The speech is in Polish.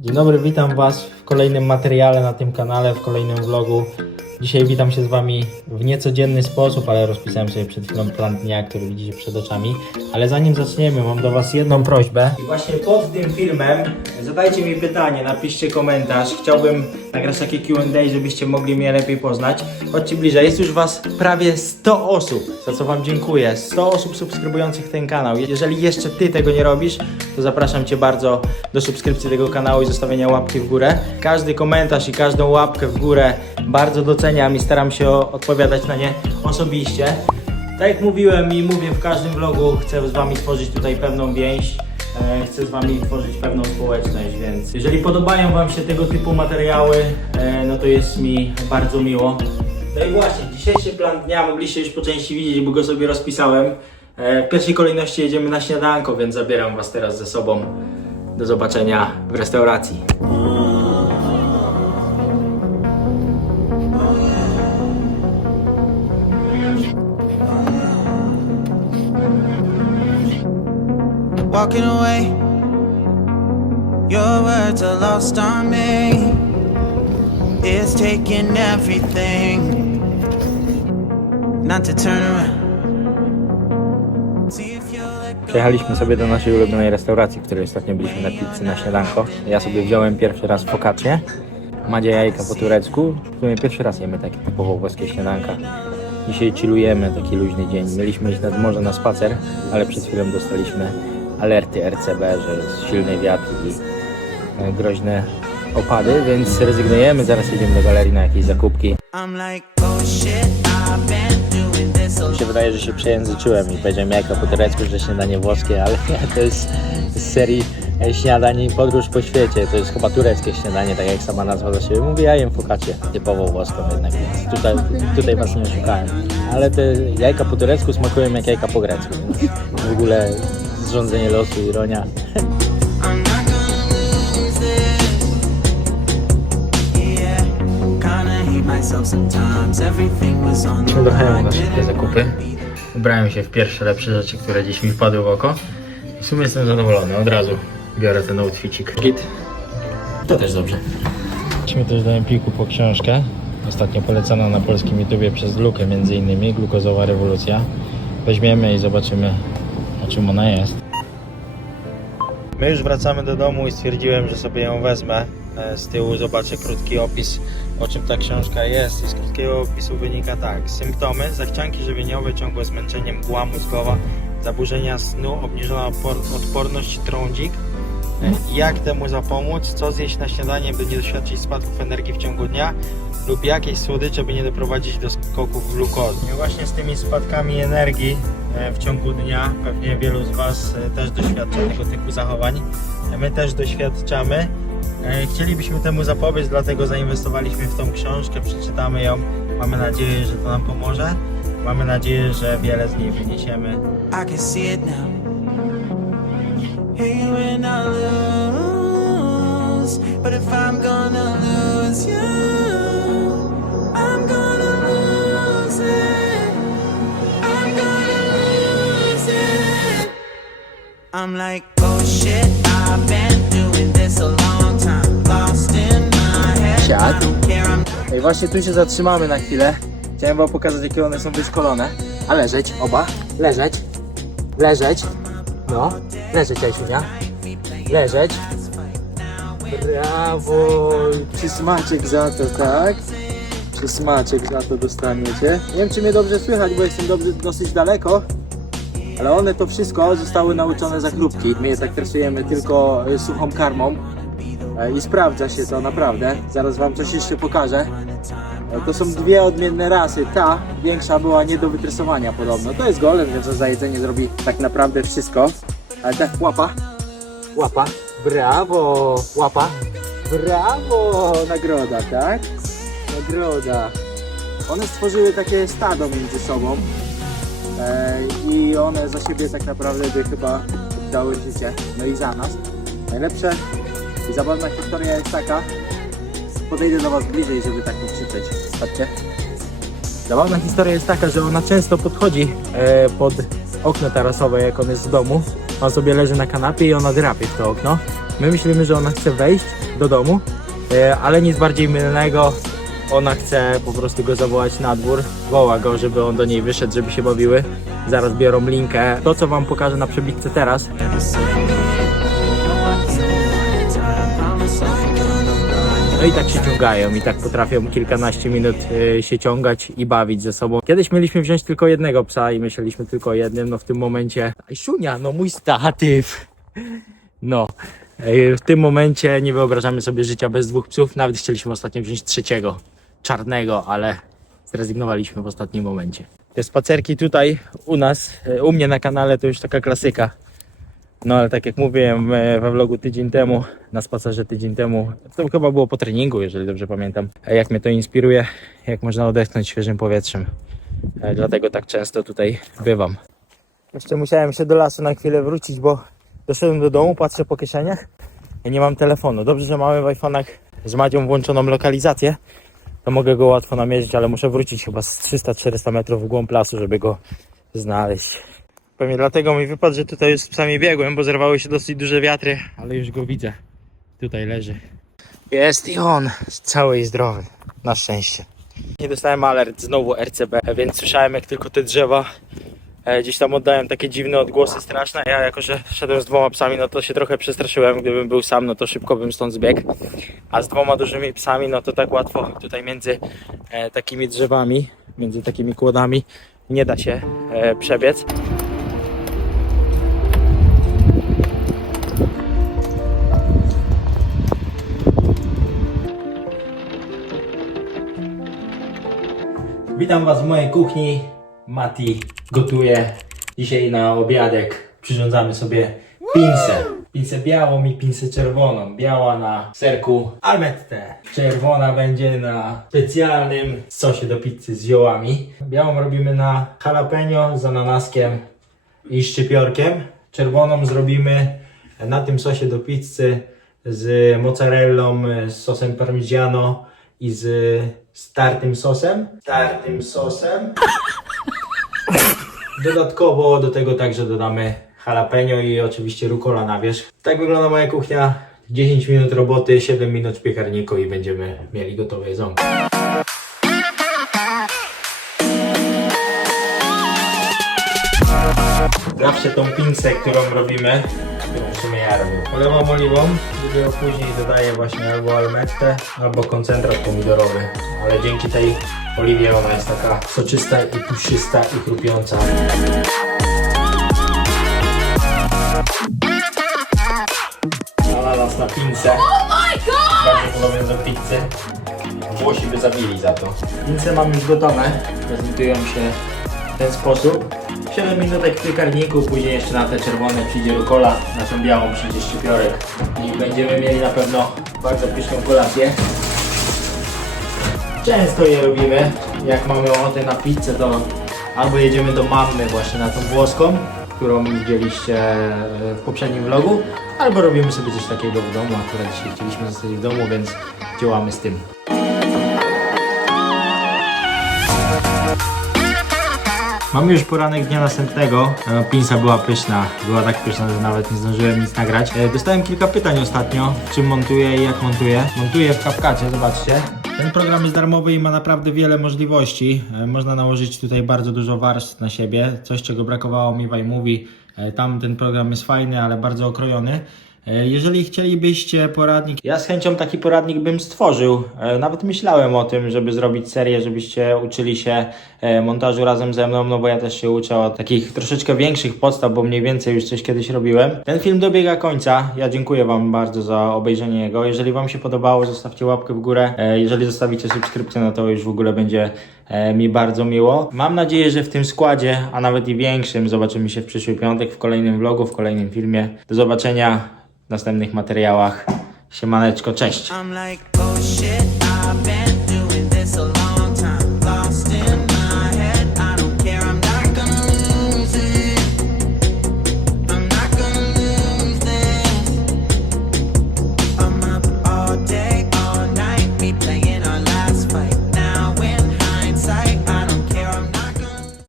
Dzień dobry, witam Was w kolejnym materiale na tym kanale, w kolejnym vlogu. Dzisiaj witam się z Wami w niecodzienny sposób, ale rozpisałem sobie przed chwilą plan dnia, który widzicie przed oczami. Ale zanim zaczniemy, mam do Was jedną prośbę. I właśnie pod tym filmem zadajcie mi pytanie, napiszcie komentarz. Chciałbym nagrać takie Q&A, żebyście mogli mnie lepiej poznać. Chodźcie bliżej, jest już Was prawie 100 osób, za co Wam dziękuję. 100 osób subskrybujących ten kanał. Jeżeli jeszcze Ty tego nie robisz, to zapraszam Cię bardzo do subskrypcji tego kanału i zostawienia łapki w górę. Każdy komentarz i każdą łapkę w górę bardzo doceniam i staram się odpowiadać na nie osobiście. Tak jak mówiłem i mówię w każdym vlogu, chcę z Wami tworzyć tutaj pewną więź. E, Chcę z Wami tworzyć pewną społeczność, więc jeżeli podobają Wam się tego typu materiały, e, no to jest mi bardzo miło. No i właśnie, dzisiejszy plan dnia mogliście już po części widzieć, bo go sobie rozpisałem. E, W pierwszej kolejności jedziemy na śniadanko, więc zabieram Was teraz ze sobą. Do zobaczenia w restauracji. Walking away. Your words are lost on me. It's taking everything not to turn around. Przejechaliśmy sobie do naszej ulubionej restauracji, w której ostatnio byliśmy na pizzy na śniadanko. Ja sobie wziąłem pierwszy raz focaccię, Madzia jajka po turecku. W sumie pierwszy raz jemy takie typowo włoskie śniadanka. Dzisiaj chillujemy, taki luźny dzień. Mieliśmy iść nad morze na spacer, ale przed chwilą dostaliśmy alerty RCB, że jest silny wiatr i e, groźne opady, więc rezygnujemy. Zaraz jedziemy do galerii na jakieś zakupki. Oh Mi się wydaje, że się przejęzyczyłem i powiedziałem jajka po turecku, że śniadanie włoskie, ale to jest z serii e, śniadań i podróż po świecie. To jest chyba tureckie śniadanie, tak jak sama nazwa za siebie mówi. Ja jem focaccię, typowo włoską jednak, więc tutaj, tutaj was nie oszukałem. Ale te jajka po turecku smakują jak jajka po grecku, więc w ogóle zrządzenie losu, ironia. The do Hemu na szybkie zakupy. Ubrałem się w pierwsze lepsze rzeczy, które gdzieś mi wpadły w oko. I w sumie jestem zadowolony. Od razu biorę ten outficik. Git. To też dobrze. Idźmy też do Empiku po książkę. Ostatnio polecana na polskim YouTubie przez Lukę między innymi. Glukozowa rewolucja. Weźmiemy i zobaczymy czym ona jest. My już wracamy do domu i stwierdziłem, że sobie ją wezmę. E, Z tyłu zobaczę krótki opis, o czym ta książka jest. I z krótkiego opisu wynika tak. Symptomy, zachcianki żywieniowe, ciągłe zmęczenie, mgła mózgowa, zaburzenia snu, obniżona odporność, trądzik. Jak temu zapomóc? Co zjeść na śniadanie, by nie doświadczyć spadków energii w ciągu dnia? Lub jakieś słodycze, by nie doprowadzić do skoków glukozy? I właśnie z tymi spadkami energii e, w ciągu dnia, pewnie wielu z Was e, też doświadcza tego typu zachowań. E, My też doświadczamy. Chcielibyśmy temu zapobiec, dlatego zainwestowaliśmy w tą książkę, przeczytamy ją. Mamy nadzieję, że to nam pomoże. Mamy nadzieję, że wiele z niej wyniesiemy. I can see it now. Here when I lose, but if I'm gonna lose you, I'm gonna lose it. I'm gonna lose it. I'm like, oh shit, I've been doing this a long time, lost in my head. I Siad. don't care, I'm I właśnie tu się zatrzymamy na chwilę. Chciałem wam pokazać, jakie one są wyszkolone. A leżeć, oba. Leżeć. Leżeć. No. Leżeć, Ajsunia. Leżeć. Brawo. Przysmaczek za to, tak? Przysmaczek za to dostaniecie. Nie wiem, czy mnie dobrze słychać, bo jestem dobrze, dosyć daleko. Ale one to wszystko zostały nauczone za chrupki. My je tak testujemy tylko y, suchą karmą. E, I sprawdza się to naprawdę. Zaraz wam coś jeszcze pokażę. E, To są dwie odmienne rasy. Ta większa była nie do wytresowania podobno. To jest golem, więc za jedzenie zrobi tak naprawdę wszystko. Ale tak, łapa. Łapa. Brawo. Łapa. Brawo. Nagroda, tak? Nagroda. One stworzyły takie stado między sobą. E, I one za siebie tak naprawdę by chyba dały życie. No i za nas. Najlepsze i zabawna historia jest taka. Podejdę do Was bliżej, żeby tak nie krzyczeć. Patrzcie. Zabawna historia jest taka, że ona często podchodzi e, pod okno tarasowe, jak on jest w domu. On sobie leży na kanapie i ona drapie w to okno. My myślimy, że ona chce wejść do domu, e, ale nic bardziej mylnego. Ona chce po prostu go zawołać na dwór, woła go, żeby on do niej wyszedł, żeby się bawiły. Zaraz biorą linkę. To, co wam pokażę na przebitce teraz, No i tak się ciągają i tak potrafią kilkanaście minut y, się ciągać i bawić ze sobą. Kiedyś mieliśmy wziąć tylko jednego psa i myśleliśmy tylko o jednym, no w tym momencie... Szunia, no mój statyw! No, w tym momencie nie wyobrażamy sobie życia bez dwóch psów. Nawet chcieliśmy ostatnio wziąć trzeciego, czarnego, ale zrezygnowaliśmy w ostatnim momencie. Te spacerki tutaj u nas, y, u mnie na kanale to już taka klasyka. No ale tak jak mówiłem e, we vlogu tydzień temu, na spacerze tydzień temu, to chyba było po treningu, jeżeli dobrze pamiętam, jak mnie to inspiruje, jak można odetchnąć świeżym powietrzem. E, Dlatego tak często tutaj bywam. Jeszcze musiałem się do lasu na chwilę wrócić, bo doszedłem do domu, patrzę po kieszeniach i nie mam telefonu. Dobrze, że mamy w iPhone'ach z Madzią włączoną lokalizację, to mogę go łatwo namierzyć, ale muszę wrócić chyba z 300-400 metrów w głąb lasu, żeby go znaleźć. Pewnie dlatego mi wypadł, że tutaj już z psami biegłem, bo zerwały się dosyć duże wiatry, ale już go widzę. Tutaj leży. Jest i on, cały i zdrowy. Na szczęście. Nie dostałem alert, znowu RCB, więc słyszałem jak tylko te drzewa e, gdzieś tam oddają takie dziwne odgłosy straszne. Ja jako, że szedłem z dwoma psami, no to się trochę przestraszyłem. Gdybym był sam, no to szybko bym stąd zbiegł. A z dwoma dużymi psami, no to tak łatwo tutaj między e, takimi drzewami, między takimi kłodami nie da się e, przebiec. Witam Was w mojej kuchni. Mati gotuje. Dzisiaj na obiadek przyrządzamy sobie pinsę. Pinsę białą i pinsę czerwoną. Biała na serku almette. Czerwona będzie na specjalnym sosie do pizzy z ziołami. Białą robimy na jalapeno z ananaskiem i szczypiorkiem. Czerwoną zrobimy na tym sosie do pizzy z mozzarellą, z sosem parmigiano i z startym sosem. Startym sosem. Dodatkowo do tego także dodamy jalapeno i oczywiście rucola na wierzch. Tak wygląda moja kuchnia. 10 minut roboty, 7 minut w piekarniku i będziemy mieli gotowe jedzonko. Zawsze tą pincę, którą robimy, w sumie ja robię, polewam oliwą, dopiero później dodaję właśnie albo almettę, albo koncentrat pomidorowy. Ale dzięki tej oliwie ona jest taka soczysta i puszysta i chrupiąca. Ananas na pincę. Bardzo podobny do pizzy. Włosi by zabili za to. Pince mam już gotowe. Prezentują się w ten sposób. 7 minutek piekarniku, później jeszcze na te czerwone przyjdzie rukola, na tą białą przyjdzie szczypiorek i będziemy mieli na pewno bardzo pyszną kolację. Często je robimy, jak mamy ochotę na pizzę, to albo jedziemy do mamy właśnie na tą włoską, którą widzieliście w poprzednim vlogu, albo robimy sobie coś takiego w domu, akurat dzisiaj chcieliśmy zostać w domu, więc działamy z tym. Mamy już poranek dnia następnego. E, Pinsa była pyszna, była tak pyszna, że nawet nie zdążyłem nic nagrać. E, Dostałem kilka pytań ostatnio, czym montuję i jak montuję. Montuję w CapCutie, zobaczcie. Ten program jest darmowy i ma naprawdę wiele możliwości. E, Można nałożyć tutaj bardzo dużo warstw na siebie, coś czego brakowało mi w iMovie. Tam ten program jest fajny, ale bardzo okrojony. E, Jeżeli chcielibyście poradnik, ja z chęcią taki poradnik bym stworzył. E, Nawet myślałem o tym, żeby zrobić serię, żebyście uczyli się e, montażu razem ze mną, no bo ja też się uczę od takich troszeczkę większych podstaw, bo mniej więcej już coś kiedyś robiłem. Ten film dobiega końca. Ja dziękuję Wam bardzo za obejrzenie jego. Jeżeli Wam się podobało, zostawcie łapkę w górę. Jeżeli zostawicie subskrypcję, no to już w ogóle będzie mi bardzo miło. Mam nadzieję, że w tym składzie, a nawet i większym, zobaczymy się w przyszły piątek w kolejnym vlogu, w kolejnym filmie. Do zobaczenia następnych materiałach. Siemaneczko, cześć!